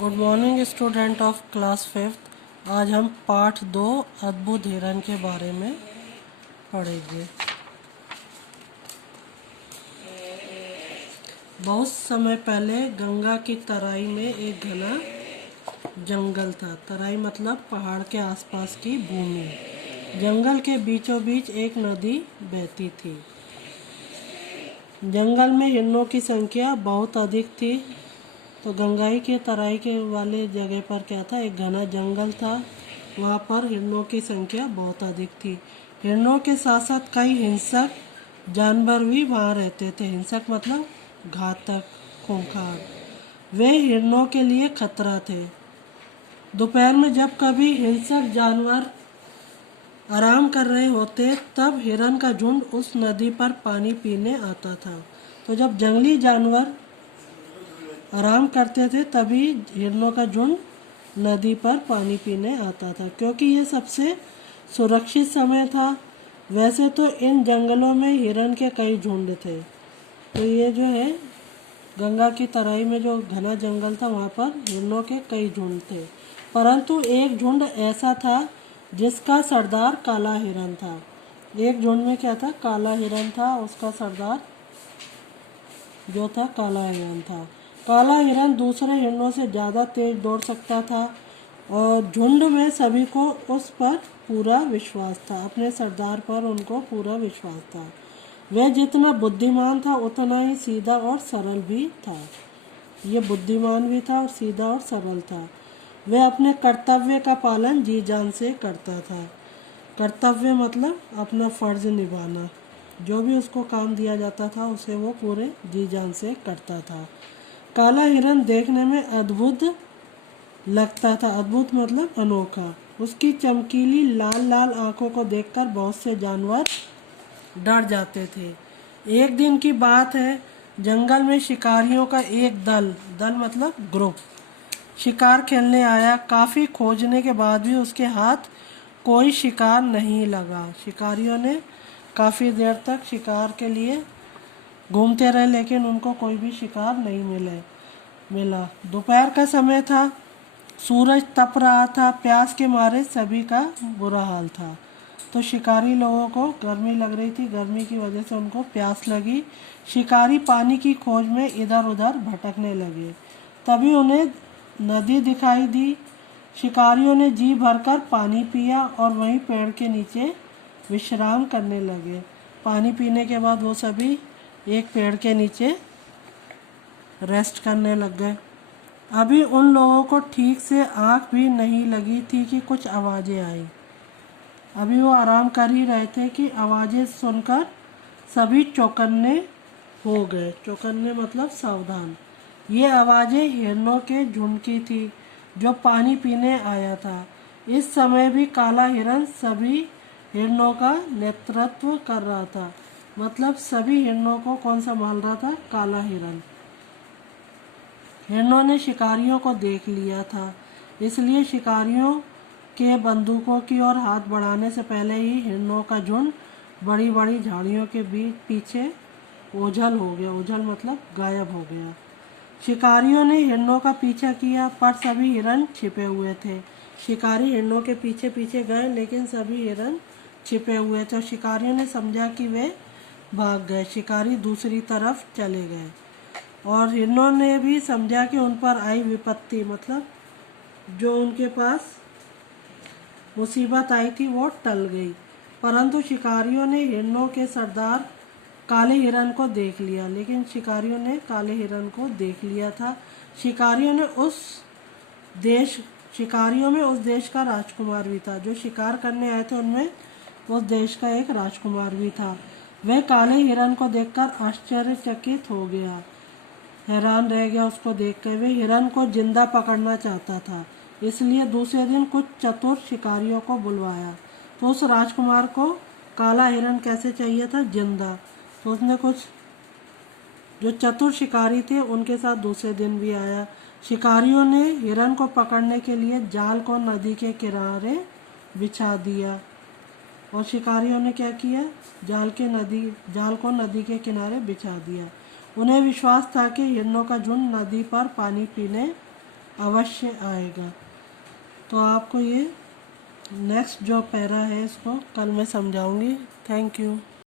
Good morning student of class fifth. आज हम पाठ 2 अद्भुत हिरन के बारे में पढ़ेंगे। बहुत समय पहले गंगा की तराई में एक घना जंगल था। तराई मतलब पहाड़ के आसपास की भूमि। जंगल के बीचों बीच एक नदी बहती थी। जंगल में हिरणों की संख्या बहुत अधिक थी। तो गंगाई के तराई के वाले जगह पर क्या था, एक घना जंगल था। वहाँ पर हिरणों की संख्या बहुत अधिक थी। हिरणों के साथ साथ कई हिंसक जानवर भी वहाँ रहते थे। हिंसक मतलब घातक, खूंखार। वे हिरणों के लिए खतरा थे। दोपहर में जब कभी हिंसक जानवर आराम कर रहे होते तब हिरन का झुंड उस नदी पर पानी पीने आता था। तो जब जंगली जानवर आराम करते थे तभी हिरणों का झुंड नदी पर पानी पीने आता था, क्योंकि ये सबसे सुरक्षित समय था। वैसे तो इन जंगलों में हिरन के कई झुंड थे। तो ये जो है गंगा की तराई में जो घना जंगल था वहाँ पर हिरणों के कई झुंड थे। परंतु एक झुंड ऐसा था जिसका सरदार काला हिरन था। एक झुंड में क्या था, काला हिरन था। उसका सरदार जो था काला हिरन था। काला हिरन दूसरे हिरणों से ज़्यादा तेज दौड़ सकता था और झुंड में सभी को उस पर पूरा विश्वास था। अपने सरदार पर उनको पूरा विश्वास था। वह जितना बुद्धिमान था उतना ही सीधा और सरल भी था। ये बुद्धिमान भी था और सीधा और सरल था। वह अपने कर्तव्य का पालन जी जान से करता था। कर्तव्य मतलब अपना फर्ज निभाना। जो भी उसको काम दिया जाता था उसे वो पूरे जी जान से करता था। काला हिरन देखने में अद्भुत लगता था। अद्भुत मतलब अनोखा। उसकी चमकीली लाल लाल आंखों को देखकर बहुत से जानवर डर जाते थे। एक दिन की बात है, जंगल में शिकारियों का एक दल मतलब ग्रुप शिकार खेलने आया। काफ़ी खोजने के बाद भी उसके हाथ कोई शिकार नहीं लगा। शिकारियों ने काफ़ी देर तक शिकार के लिए घूमते रहे लेकिन उनको कोई भी शिकार नहीं मिला। दोपहर का समय था, सूरज तप रहा था। प्यास के मारे सभी का बुरा हाल था। तो शिकारी लोगों को गर्मी लग रही थी। गर्मी की वजह से उनको प्यास लगी। शिकारी पानी की खोज में इधर उधर भटकने लगे। तभी उन्हें नदी दिखाई दी। शिकारियों ने जी भरकर पानी पिया और वहीं पेड़ के नीचे विश्राम करने लगे। पानी पीने के बाद वो सभी एक पेड़ के नीचे रेस्ट करने लग गए। अभी उन लोगों को ठीक से आँख भी नहीं लगी थी कि कुछ आवाज़ें आई। अभी वो आराम कर ही रहे थे कि आवाज़ें सुनकर सभी चौकन्ने हो गए। चौकन्ने मतलब सावधान। ये आवाज़ें हिरणों के झुंड की थी जो पानी पीने आया था। इस समय भी काला हिरन सभी हिरणों का नेतृत्व कर रहा था। मतलब सभी हिरणों को कौन संभाल रहा था, काला हिरन। हिरणों ने शिकारियों को देख लिया था, इसलिए शिकारियों के बंदूकों की ओर हाथ बढ़ाने से पहले ही हिरणों का झुंड बड़ी बड़ी झाड़ियों के बीच पीछे ओझल हो गया। ओझल मतलब गायब हो गया। शिकारियों ने हिरणों का पीछा किया पर सभी हिरन छिपे हुए थे। शिकारी हिरणों के पीछे पीछे गए लेकिन सभी हिरन छिपे हुए थे। शिकारियों ने समझा कि वे भाग गए। शिकारी दूसरी तरफ चले गए और हिरणों ने भी समझा कि उन पर आई विपत्ति मतलब जो उनके पास मुसीबत आई थी वो टल गई। परंतु शिकारियों ने हिरणों के सरदार काले हिरन को देख लिया। लेकिन शिकारियों ने काले हिरन को देख लिया था। शिकारियों में उस देश का राजकुमार भी था। जो शिकार करने आए थे उनमें उस देश का एक राजकुमार भी था। वह काले हिरन को देखकर आश्चर्यचकित हो गया, हैरान रह गया उसको देखकर। वह हिरन को जिंदा पकड़ना चाहता था, इसलिए दूसरे दिन कुछ चतुर शिकारियों को बुलवाया। तो उस राजकुमार को काला हिरन कैसे चाहिए था, जिंदा। तो उसने कुछ जो चतुर शिकारी थे उनके साथ दूसरे दिन भी आया। शिकारियों ने हिरन को पकड़ने के लिए जाल को नदी के किनारे बिछा दिया। और शिकारियों ने क्या किया, जाल को नदी के किनारे बिछा दिया। उन्हें विश्वास था कि हिरणों का झुंड नदी पर पानी पीने अवश्य आएगा। तो आपको ये नेक्स्ट जो पैरा है इसको कल मैं समझाऊंगी। Thank you.